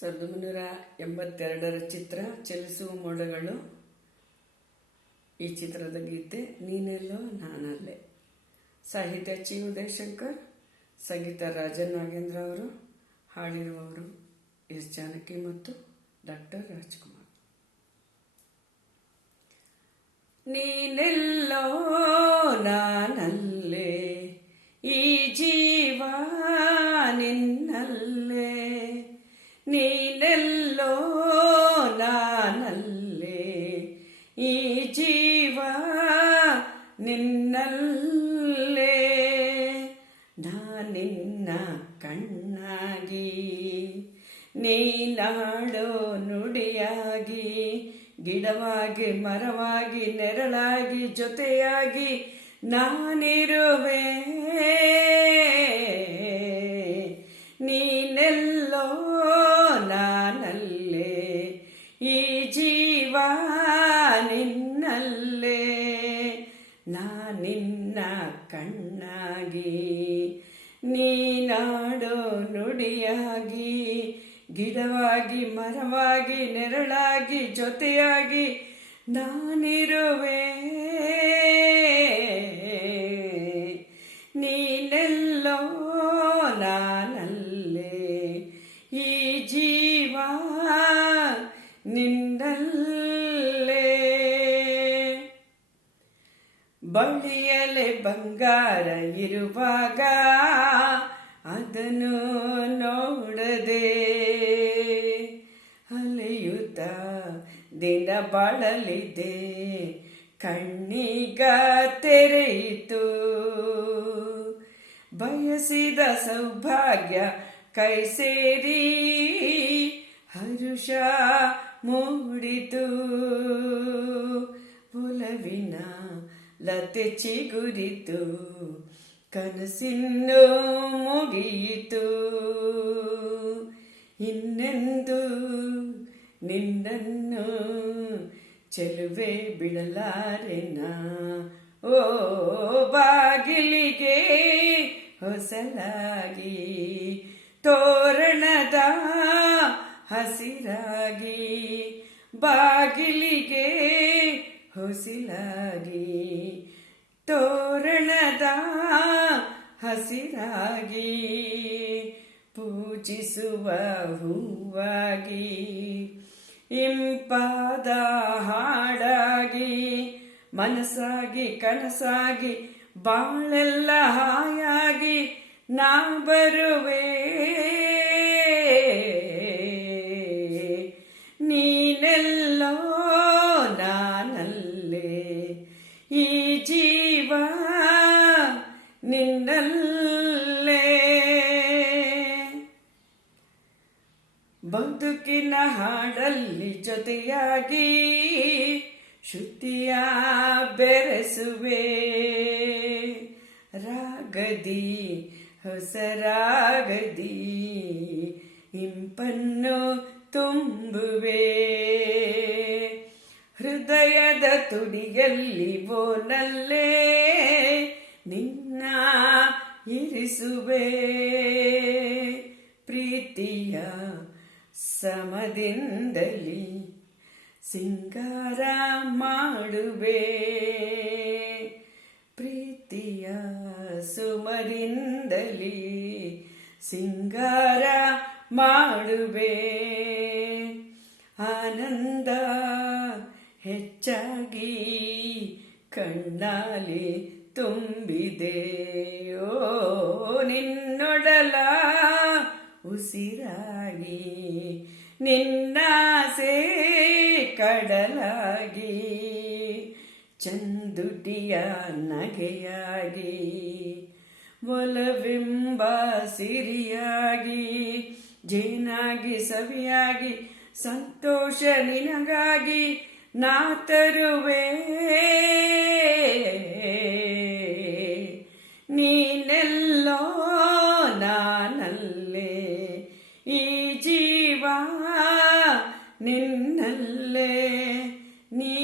1982 ಚಿತ್ರ ಚಲಿಸುವ ಮೋಡಗಳು. ಈ ಚಿತ್ರದ ಗೀತೆ ನೀನೆಲ್ಲೋ ನಾನಲ್ಲೇ. ಸಾಹಿತ್ಯ ಚಿ ಉದಯಶಂಕರ್, ಸಂಗೀತ ರಾಜನ್ ನಾಗೇಂದ್ರ ಅವರು, ಹಾಡಿರುವವರು ಎಸ್ ಜಾನಕಿ ಮತ್ತು ಡಾಕ್ಟರ್ ರಾಜ್ಕುಮಾರ್. ನೀನೆಲ್ಲೋ ನಾನಲ್ಲೇ, ಈ ಜೀವ ನಿನ್ನಲ್ಲೇ. ನೀನೆಲ್ಲೋ ನಾನಲ್ಲೇ, ಈ ಜೀವ ನಿನ್ನಲ್ಲೇ. ನಾನಿನ್ನ ಕಣ್ಣಾಗಿ, ನೀನಾಡೋ ನುಡಿಯಾಗಿ, ಗಿಡವಾಗಿ ಮರವಾಗಿ ನೆರಳಾಗಿ ಜೊತೆಯಾಗಿ ನಾನಿರುವೆ. ನೀನೆಲ್ಲೋ ನಾನಲ್ಲೇ, ಈ ಜೀವ ನಿನ್ನಲ್ಲೇ. ನಾನಿನ್ನ ಕಣ್ಣಾಗಿ, ನೀನಾಡೋ ನುಡಿಯಾಗಿ, ಗಿಡವಾಗಿ ಮರವಾಗಿ ನೆರಳಾಗಿ ಜೊತೆಯಾಗಿ ನಾನಿರುವೆ. ನೀನೆಲ್ಲೋ ನಾನಲ್ಲೇ, ಈ ಜೀವ ನಿನ್ನಲ್ಲೇ. ಬಳಿಯಲೆ ಬಂಗಾರ ಇರುವಾಗ ಅದನ್ನು ನೋಡದೆ, ಅಲೆಯುತ್ತ ದಿನ ಬಾಳಲಿದೆ, ಕಣ್ಣೀಗ ತೆರೆಯಿತು. ಬಯಸಿದ ಸೌಭಾಗ್ಯ ಕೈ ಸೇರಿ ಹರುಷ ಮೂಡಿತು. ಒಲವಿನ ಲತೆ ಚಿಗುರಿತು, ಕನಸಿನ್ನು ಮುಗಿಯಿತು. ಇನ್ನೆಂದು ನಿನ್ನನ್ನು ಚೆಲುವೆ ಬಿಡಲಾರೆನ. ಓ ಬಾಗಿಲಿಗೆ ಹೊಸಲಾಗಿ, ತೋರಣದ ಹಸಿರಾಗಿ, ಬಾಗಿಲಿಗೆ ಹೊಸಿಲಾಗಿ, ತೋರಣದ ಹಸಿರಾಗಿ, ಪೂಜಿಸುವ ಹೂವಾಗಿ, ಇಂಪಾದ ಹಾಡಾಗಿ, ಮನಸ್ಸಾಗಿ ಕನಸಾಗಿ ಬಾಳೆಲ್ಲ ಹಾಯಾಗಿ ನಾ ಬರುವೆ. ನೀನೆಲ್ಲೋ ನಾನಲ್ಲೇ, ಈ ಜೀವ ನಿನ್ನಲ್ಲೇ. ಬದುಕಿನ ಹಾಡಲ್ಲಿ ಜೊತೆಯಾಗಿ ಶ್ರುತಿಯ ಬೆರೆಸುವೆ. ರಾಗದಿ ಹೊಸರಾಗದಿ ಇಂಪನ್ನು ತುಂಬುವೆ. ಹೃದಯದ ತುಡಿಯಲ್ಲಿ ಬೋನಲ್ಲೇ ನಿನ್ನ ಇರಿಸುವೆ. ಪ್ರೀತಿಯ ಸಮದಿಂದಲಿ ಸಿಂಗಾರ ಮಾಡುವೆ. ಪ್ರೀತಿಯ ಸುಮದಿಂದಲಿ ಸಿಂಗಾರ ಮಾಡುವೆ. ಆನಂದ ಹೆಚ್ಚಾಗಿ ಕಣ್ಣಾಲಿ ತುಂಬಿದೆ. ಓ ನಿನ್ನೊಡಲ ಉಸಿರಾಗಿ, ನಿನ್ನಾಸೆ ಕಡಲಾಗಿ, ಚಂದುಟಿಯ ನಗೆಯಾಗಿ, ಒಲವೆಂಬ ಸಿರಿಯಾಗಿ, ಜೇನಾಗಿ ಸವಿಯಾಗಿ ಸಂತೋಷ ನಿನಗಾಗಿ ನಾ ತರುವೆ. ನೀನೆಲ್ಲೋ ನಾನಲ್ಲೇ, ಈ ಜೀವ ನಿನ್ನಲ್ಲೇ. ನೀ